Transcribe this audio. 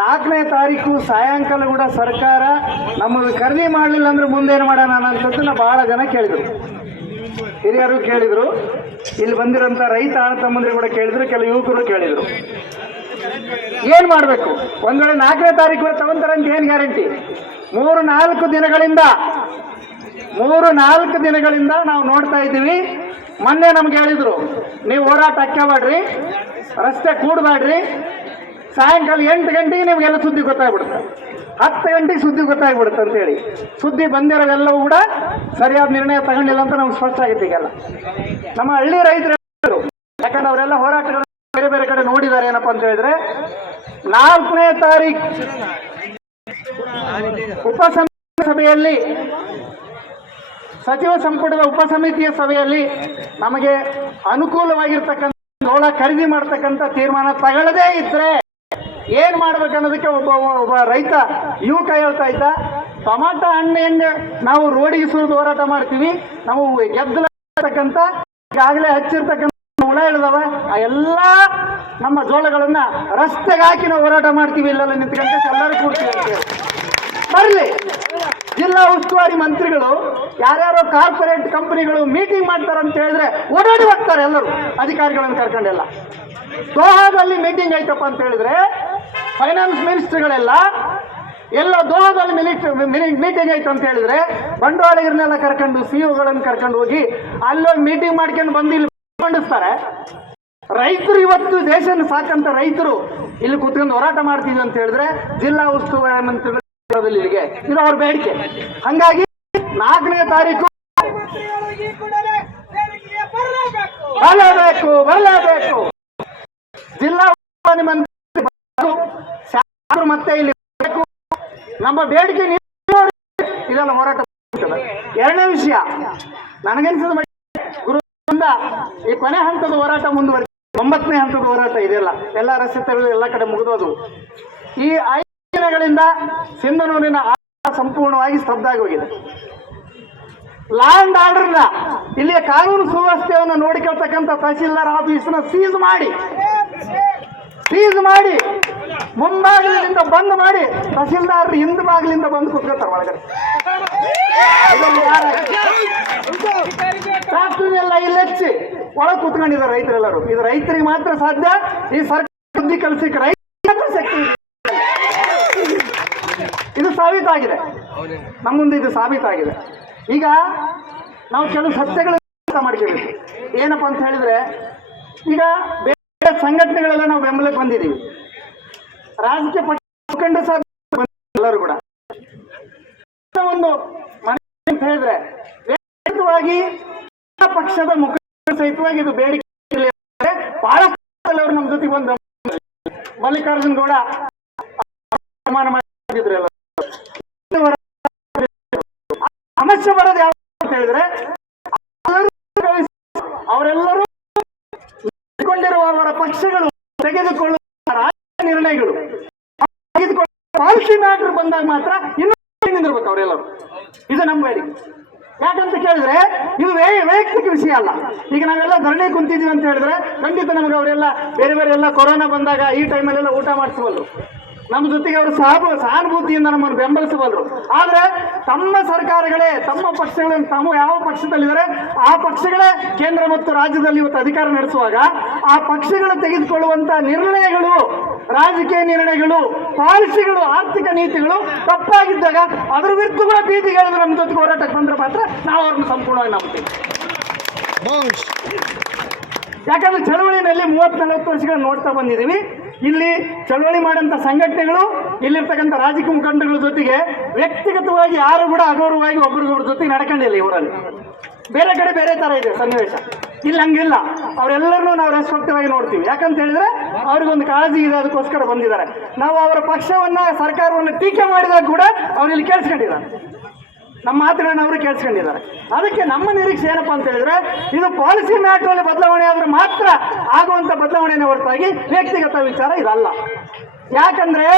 4ನೇ ತಾರೀಕು ಸಾಯಂಕಾಲ ಕೂಡ ಸರ್ಕಾರ ನಮ್ಮದು ಖರೀದಿ ಮಾಡಲಿಲ್ಲ ಅಂದ್ರೆ ಮುಂದೇನು ಮಾಡೋಣ ಅನ್ನೋಂಥದ್ದನ್ನ ಭಾಳ ಜನ ಕೇಳಿದರು, ಹಿರಿಯರು ಕೇಳಿದರು, ಇಲ್ಲಿ ಬಂದಿರೋಂಥ ರೈತ ಅಣ್ಣ ತಮ್ಮಂದಿರು ಕೂಡ ಕೇಳಿದ್ರು, ಕೆಲವು ಯುವಕರು ಕೇಳಿದರು. ಏನು ಮಾಡಬೇಕು? ಒಂದು ವೇಳೆ 4ನೇ ತಾರೀಕು ತಗೊಂತಾರೆ ಅಂತ ಏನು ಗ್ಯಾರಂಟಿ? 3-4 ದಿನಗಳಿಂದ ನಾವು ನೋಡ್ತಾ ಇದ್ದೀವಿ. ಮೊನ್ನೆ ನಮ್ಗೆ ಹೇಳಿದ್ರು, ನೀವು ಹೋರಾಟ ಹಾಕ್ಯಬೇಡ್ರಿ, ರಸ್ತೆ ಕೂಡಬೇಡ್ರಿ, ಸಾಯಂಕಾಲ 8 ಗಂಟೆಗೆ ನಿಮಗೆಲ್ಲ ಸುದ್ದಿ ಗೊತ್ತಾಗ್ಬಿಡುತ್ತೆ, 10 ಗಂಟೆಗೆ ಸುದ್ದಿ ಗೊತ್ತಾಗ್ಬಿಡುತ್ತೆ ಅಂತೇಳಿ. ಸುದ್ದಿ ಬಂದಿರೋವೆಲ್ಲವೂ ಕೂಡ ಸರಿಯಾದ ನಿರ್ಣಯ ತಗೊಂಡಿಲ್ಲ ಅಂತ ನಮ್ಗೆ ಸ್ಪಷ್ಟ ಆಗಿತ್ತು. ಈಗೆಲ್ಲ ನಮ್ಮ ಹಳ್ಳಿ ರೈತರು, ಯಾಕಂದ್ರೆ ಅವರೆಲ್ಲ ಹೋರಾಟಗಳು ಬೇರೆ ಬೇರೆ ಕಡೆ ನೋಡಿದ್ದಾರೆ. ಏನಪ್ಪ ಅಂತ ಹೇಳಿದ್ರೆ 4ನೇ ತಾರೀಕು ಸಭೆಯಲ್ಲಿ, ಸಚಿವ ಸಂಪುಟದ ಉಪಸಮಿತಿಯ ಸಭೆಯಲ್ಲಿ ನಮಗೆ ಅನುಕೂಲವಾಗಿರ್ತಕ್ಕಂಥ ಜೋಳ ಖರೀದಿ ಮಾಡ್ತಕ್ಕಂಥ ತೀರ್ಮಾನ ತಗೊಳ್ಳದೇ ಇದ್ರೆ ಏನ್ ಮಾಡ್ಬೇಕನ್ನೋದಕ್ಕೆ ಒಬ್ಬ ರೈತ ಯುವಕ ಹೇಳ್ತಾ ಇದ್ದ, ಟೊಮಾಟೊ ಹಣ್ಣು ಹೆಂಗೆ ನಾವು ರೋಡಿಗೆ ಸುರಿದು ಹೋರಾಟ ಮಾಡ್ತೀವಿ, ನಾವು ಗೆದ್ದತಕ್ಕಂಥ ಈಗಾಗಲೇ ಹಚ್ಚಿರ್ತಕ್ಕಂಥ ಹುಳ ಇಳಿದವ ಆ ಎಲ್ಲ ನಮ್ಮ ಜೋಳಗಳನ್ನ ರಸ್ತೆಗೆ ಹಾಕಿ ನಾವು ಹೋರಾಟ ಮಾಡ್ತೀವಿ, ಇಲ್ಲೆಲ್ಲ ನಿಂತ್ಕೊಂಡು ಎಲ್ಲರೂ ಕೂಡ್ತೀವಿ ಅಂತ ಹೇಳಿ. ಬರಲಿ, ಜಿಲ್ಲಾ ಉಸ್ತುವಾರಿ ಮಂತ್ರಿಗಳು ಯಾರ್ಯಾರೋ ಕಾರ್ಪೊರೇಟ್ ಕಂಪನಿಗಳು ಮೀಟಿಂಗ್ ಮಾಡ್ತಾರೆ ಅಂತ ಹೇಳಿದ್ರೆ ಓಡಾಡಿ ಹೋಗ್ತಾರೆ ಎಲ್ಲರೂ, ಅಧಿಕಾರಿಗಳನ್ನು ಕರ್ಕೊಂಡೆಲ್ಲ. ದೋಹಾದಲ್ಲಿ ಮೀಟಿಂಗ್ ಆಯ್ತಪ್ಪ ಅಂತ ಹೇಳಿದ್ರೆ ಫೈನಾನ್ಸ್ ಮಿನಿಸ್ಟರ್ಗಳೆಲ್ಲ ಎಲ್ಲ ದೋಹಾದಲ್ಲಿ ಮೀಟಿಂಗ್ ಆಯ್ತು ಅಂತ ಹೇಳಿದ್ರೆ ಬಂಡವಾಳಿಗರನ್ನೆಲ್ಲ ಕರ್ಕೊಂಡು, ಸಿಇಒಗಳನ್ನು ಕರ್ಕೊಂಡು ಹೋಗಿ ಅಲ್ಲೋಗಿ ಮೀಟಿಂಗ್ ಮಾಡ್ಕೊಂಡು ಬಂದು ಇಲ್ಲಿ ಮಂಡಿಸ್ತಾರೆ. ರೈತರು ಇವತ್ತು ದೇಶನ ಸಾಕಂತ ರೈತರು ಇಲ್ಲಿ ಕುತ್ಕೊಂಡು ಹೋರಾಟ ಮಾಡ್ತೀವಿ ಅಂತ ಹೇಳಿದ್ರೆ ಜಿಲ್ಲಾ ಉಸ್ತುವಾರಿ ಮಂತ್ರಿಗಳು ಇಲ್ಲಿಗೆ ಇದು ಅವ್ರ ಬೇಡಿಕೆ. ಹಂಗಾಗಿ 4ನೇ ತಾರೀಕು ಬರಲೇಬೇಕು. ಜಿಲ್ಲಾ ಉಸ್ತುವಾರಿ ಮಂತ್ರಿ ಶಾಸಕರು ಮತ್ತೆ ಇಲ್ಲಿ ನಮ್ಮ ಬೇಡಿಕೆ ಇದೆಲ್ಲ ಹೋರಾಟ. 2ನೇ ವಿಷಯ, ನನಗನ್ಸಿದ ಗುರುವಿಂದ ಈ ಕೊನೆ ಹಂತದ ಹೋರಾಟ ಮುಂದುವರಿ, 9ನೇ ಹಂತದ ಹೋರಾಟ ಇದೆಲ್ಲ, ಎಲ್ಲ ರಸ್ತೆಗಳು ಎಲ್ಲ ಕಡೆ ಮುಗಿದೋದು. ಈ 5 ದಿನಗಳಿಂದ ಸಿಂಧನೂರಿನ ಸಂಪೂರ್ಣವಾಗಿ ಸ್ತಬ್ಧ ಆಗಿ ಹೋಗಿದೆ. ಲಾ ಅಂಡ್ ಆರ್ಡರ್ನ, ಇಲ್ಲಿಯ ಕಾನೂನು ಸುವ್ಯವಸ್ಥೆಯನ್ನು ನೋಡಿಕೊಳ್ತಕ್ಕಂಥ ತಹಸೀಲ್ದಾರ್ ಆಫೀಸ್ನ ಸೀಸ್ ಮಾಡಿ ಮುಂಭಾಗಲಿಂದ ಬಂದ್ ಮಾಡಿ ತಹಸೀಲ್ದಾರ್ ಹಿಂದ್ ಬಾಗಿಲಿಂದ ಬಂದು ಕುತ್ಕೊಳ್ತಾರೆ ಒಳಗಡೆ. ಎಲ್ಲ ಇಲ್ಲಿ ಹೆಚ್ಚಿ ಒಳಗೆ ಕುತ್ಕೊಂಡಿದ್ದಾರೆ ರೈತರೆಲ್ಲರೂ. ಇದು ರೈತರಿಗೆ ಮಾತ್ರ ಸಾಧ್ಯ. ಈ ಸರ್ಕಾರ ಬುದ್ಧಿ ಕಲಿಸಕ್ಕೆ ರೈತ ಶಕ್ತಿ ಇದು ಸಾಬೀತಾಗಿದೆ, ನಮ್ಮ ಮುಂದೆ ಇದು ಸಾಬೀತಾಗಿದೆ. ಈಗ ನಾವು ಕೆಲವು ಸತ್ಯಗಳನ್ನು ಮಾಡ್ಕೋಬೇಕು. ಏನಪ್ಪ ಅಂತ ಹೇಳಿದ್ರೆ, ಈಗ ಬೇರೆ ಸಂಘಟನೆಗಳೆಲ್ಲ ನಾವು ಬೆಂಬಲಕ್ಕೆ ಬಂದಿದ್ದೀವಿ, ರಾಜಕೀಯ ಮುಖಂಡ ಎಲ್ಲರೂ ಕೂಡ ಒಂದು ಮನೆ ಅಂತ ಹೇಳಿದ್ರೆ ವ್ಯಕ್ತಿಗತವಾಗಿ ಪಕ್ಷದ ಮುಖಂಡ ಸಹಿತವಾಗಿ ಇದು ಬೇಡಿಕೆ ಬಹಳಷ್ಟು ನಮ್ಮ ಜೊತೆಗೆ ಬಂದು ಮಲ್ಲಿಕಾರ್ಜುನ್ ಗೌಡ ಮಾಡಿದ್ರು. ಎಲ್ಲ ಸಮಸ್ಯೆ ಬರೋದು ಯಾವ ಅಂತ ಹೇಳಿದ್ರೆ ಅವರೆಲ್ಲರೂ ಅವರ ಪಕ್ಷಗಳು ತೆಗೆದುಕೊಳ್ಳುವ ನಿರ್ಣಯಗಳು ಪಾಲಿಸಿ ಮ್ಯಾಟರ್ ಬಂದಾಗ ಮಾತ್ರ ಇನ್ನೂ ನಿಂದಿರ್ಬೇಕು ಅವರೆಲ್ಲರೂ. ಇದು ನಮ್ಮ ಬೇಡಿಕೆ. ಯಾಕಂತ ಕೇಳಿದ್ರೆ ಇದು ವೈಯಕ್ತಿಕ ವಿಷಯ ಅಲ್ಲ. ಈಗ ನಾವೆಲ್ಲ ಧರಣಿ ಕುಂತಿದ್ದೀವಿ ಅಂತ ಹೇಳಿದ್ರೆ ಖಂಡಿತ ನಮಗೆ ಅವರೆಲ್ಲ ಬೇರೆ ಬೇರೆ ಎಲ್ಲ ಕೊರೋನಾ ಬಂದಾಗ ಈ ಟೈಮಲ್ಲೆಲ್ಲ ಊಟ ಮಾಡಿಸಬಲ್ರು, ನಮ್ಮ ಜೊತೆಗೆ ಅವರು ಸಹಾನುಭೂತಿಯಿಂದ ನಮ್ಮನ್ನು ಬೆಂಬಲಿಸಬಲ್ಲರು. ಆದರೆ ತಮ್ಮ ಸರ್ಕಾರಗಳೇ, ತಮ್ಮ ಪಕ್ಷಗಳನ್ನು, ತಾವು ಯಾವ ಪಕ್ಷದಲ್ಲಿದ್ದಾರೆ ಆ ಪಕ್ಷಗಳೇ ಕೇಂದ್ರ ಮತ್ತು ರಾಜ್ಯದಲ್ಲಿ ಇವತ್ತು ಅಧಿಕಾರ ನಡೆಸುವಾಗ ಆ ಪಕ್ಷಗಳು ತೆಗೆದುಕೊಳ್ಳುವಂಥ ನಿರ್ಣಯಗಳು, ರಾಜಕೀಯ ನಿರ್ಣಯಗಳು, ಪಾಲಿಸಿಗಳು, ಆರ್ಥಿಕ ನೀತಿಗಳು ತಪ್ಪಾಗಿದ್ದಾಗ ಅದರ ವಿರುದ್ಧ ಕೂಡ ಬೀದಿಗಳಿದ್ರೆ ನಮ್ಮ ಜೊತೆಗೆ ಹೋರಾಟಕ್ಕೆ ಬಂದರೆ ಮಾತ್ರ ನಾವು ಅವ್ರನ್ನ ಸಂಪೂರ್ಣವಾಗಿ ನಂಬ್ತೀವಿ. ಯಾಕಂದ್ರೆ ಚಳವಳಿನಲ್ಲಿ 30-40 ವರ್ಷಗಳು ನೋಡ್ತಾ ಬಂದಿದ್ದೀವಿ. ಇಲ್ಲಿ ಚಳವಳಿ ಮಾಡೋಂಥ ಸಂಘಟನೆಗಳು, ಇಲ್ಲಿರ್ತಕ್ಕಂಥ ರಾಜಕೀಯ ಮುಖಂಡಗಳ ಜೊತೆಗೆ ವ್ಯಕ್ತಿಗತವಾಗಿ ಯಾರು ಕೂಡ ಅಗೌರವವಾಗಿ ಒಬ್ರಿಗೊಬ್ರ ಜೊತೆಗೆ ನಡ್ಕೊಂಡಿಲ್ಲ. ಇವರಲ್ಲಿ ಬೇರೆ ಕಡೆ ಬೇರೆ ಥರ ಇದೆ ಸನ್ನಿವೇಶ, ಇಲ್ಲಿ ಹಂಗಿಲ್ಲ. ಅವರೆಲ್ಲರನ್ನೂ ನಾವು ರೆಸ್ಪೆಕ್ಟಿವ್ ಆಗಿ ನೋಡ್ತೀವಿ. ಯಾಕಂತ ಹೇಳಿದ್ರೆ ಅವ್ರಿಗೊಂದು ಕಾಳಜಿ ಇದೆ, ಅದಕ್ಕೋಸ್ಕರ ಬಂದಿದ್ದಾರೆ. ನಾವು ಅವರ ಪಕ್ಷವನ್ನು, ಸರ್ಕಾರವನ್ನು ಟೀಕೆ ಮಾಡಿದಾಗ ಕೂಡ ಅವ್ರು ಇಲ್ಲಿ ಕೇಳಿಸ್ಕೊಂಡಿದ್ದಾರೆ, ನಮ್ಮ ಮಾತುಗಳನ್ನ ಅವರು ಕೇಳಿಸ್ಕೊಂಡಿದ್ದಾರೆ. ಅದಕ್ಕೆ ನಮ್ಮ ನಿರೀಕ್ಷೆ ಏನಪ್ಪಾ ಅಂತ ಹೇಳಿದ್ರೆ, ಇದು ಪಾಲಿಸಿ ಮ್ಯಾಟ್ರಲ್ಲಿ ಬದಲಾವಣೆ ಆದ್ರೆ ಮಾತ್ರ ಆಗುವಂತ ಬದಲಾವಣೆನೇ ಹೊರತಾಗಿ ವ್ಯಕ್ತಿಗತ ವಿಚಾರ ಇದಲ್ಲ. ಯಾಕಂದ್ರೆ